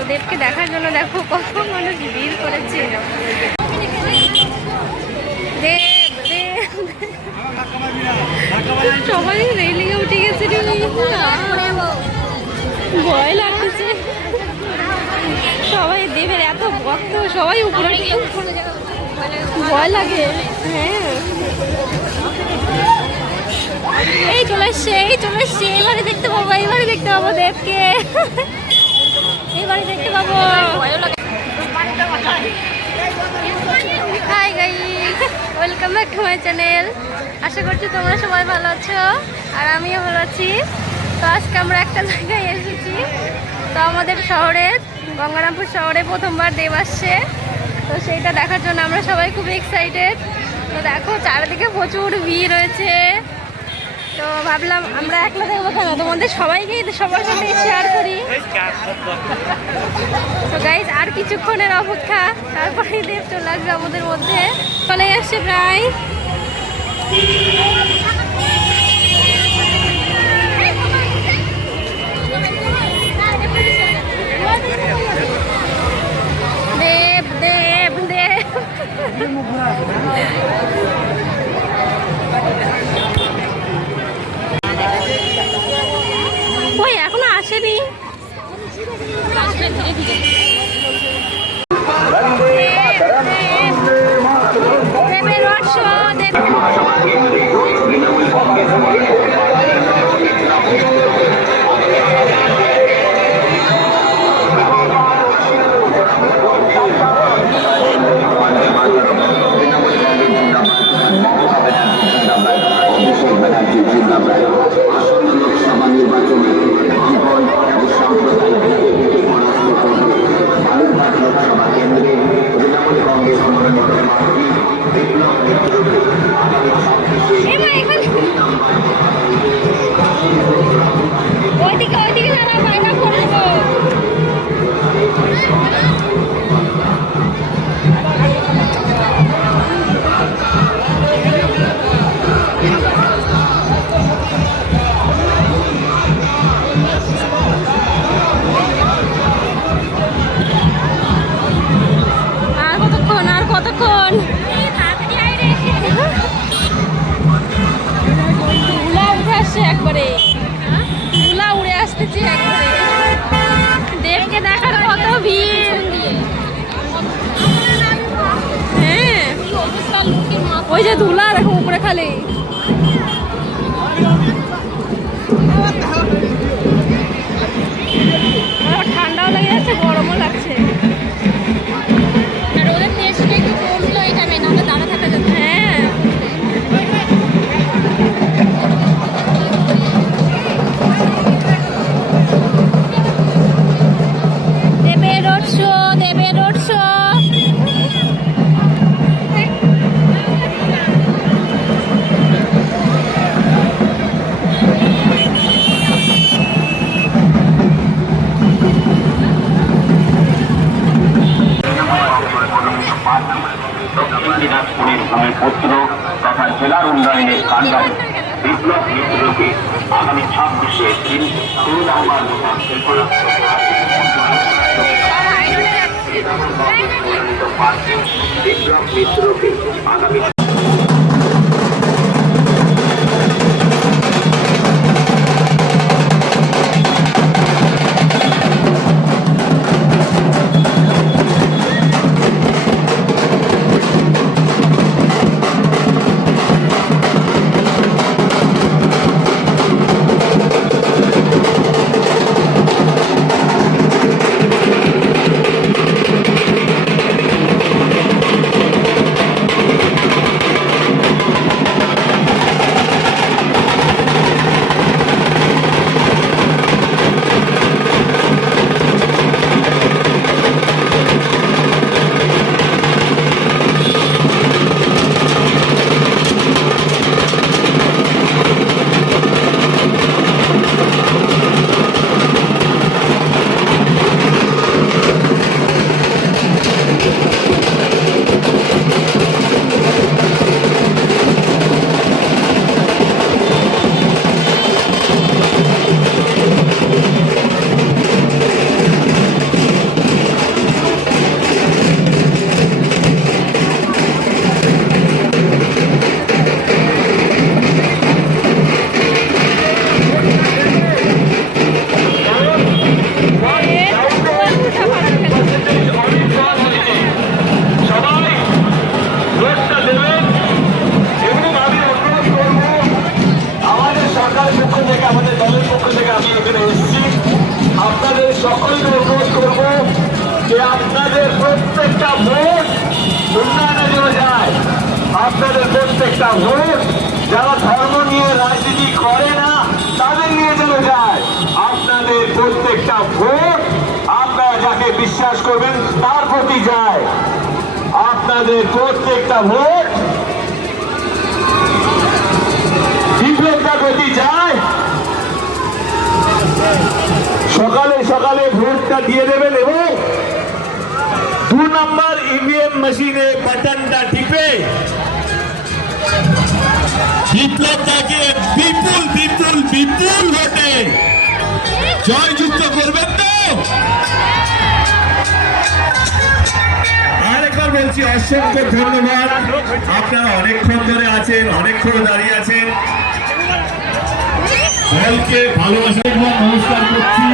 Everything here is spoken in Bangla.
তো দেবকে দেখার জন্য দেখো কত মানুষ ভিড় করেছে। দেব দেব সবাই রেলিংয়ে উঠে গেছে, ভয় লাগতেছে। সবাই দেবের এত ভক্ত, সবাই উপরে ভয় লাগে। হ্যাঁ এই চলে এসছে, এই চলে এসছে, এবারে দেখতে পাবো, এবারে দেখতে পাবো দেবকে, এবারে দেখতে পাবো। Hi guys, welcome back to my channel. আশা করছি তোমরা সবাই ভালো আছো আর আমিও ভালো আছি। তো আজকে আমরা একটা জায়গায় এসেছি, তো আমাদের শহরে গঙ্গারামপুর শহরে প্রথমবার দেব আসছে, তো সেইটা দেখার জন্য আমরা সবাই খুব এক্সাইটেড। তো দেখো চারিদিকে প্রচুর ভিড় রয়েছে, তো ভাবলাম আমরা একলা দেখবো কেন, তোমাদের সবাইকেই সবার সাথে শেয়ার করি। তো গাইজ আর কিছুক্ষণের অপেক্ষা, তারপরে দেব চলে আসবে আমাদের মধ্যে। চলে আসছে প্রায়। দেব দেব দেব ওই এখনো আসেনি। দেবের রহস্য, ওইদিকে ওইদিকে না বাইরে করে দেবো। আর কতক্ষণ, আর কতক্ষণ? ধুলা উঠে আসছে একবারে, ধুলা উড়ে আসতেছে একবারে। দেবকে দেখার কত ভিড়। হ্যাঁ ওই যে ধুলা দেখো উপরে খালি। ঠান্ডাও লেগে যাচ্ছে, গরমও লাগছে। রোদের তেজটা একটু কমলো এই টাইমে, নাহলে দাঁড়া থাকা যাচ্ছে। হ্যাঁ দেবের রোড শো, দেবের রোড শো। দক্ষিণ দিনাজপুরের ভূমিপুত্র তথা জেলার উন্নয়নের কাণ্ডারি বিপ্লব মিত্রকে আগামী 26শে এপ্রিল 2 নম্বর বিপ্লব মিত্রকে আগামী ভোট উন্নয়নের জন্য যায়, আপনাদের প্রত্যেকটা ভোট যারা ধর্ম নিয়ে রাজনীতি করে না তাদের নিয়ে যেন যায়। আপনাদের প্রত্যেকটা ভোট আপনারা যাকে বিশ্বাস করবেন তার প্রতি যায়। আপনাদের প্রত্যেকটা ভোট বিপ্লবটার প্রতি যায়। সকালে সকালে ভোটটা দিয়ে দেবেন এবং 2 নম্বর ইভিএম মেশিনে বাটনটা টিপে বিপ্লবটাকে বিপুল বিপুল বিপুল ভোটে জয়যুক্ত করবেন তো। আরেকবার বলছি অসংখ্য ধন্যবাদ। আপনারা অনেকক্ষণ ধরে আছেন, অনেকক্ষণ দাঁড়িয়ে আছেন। দলকে ভালোবাসা নমস্কার করছি।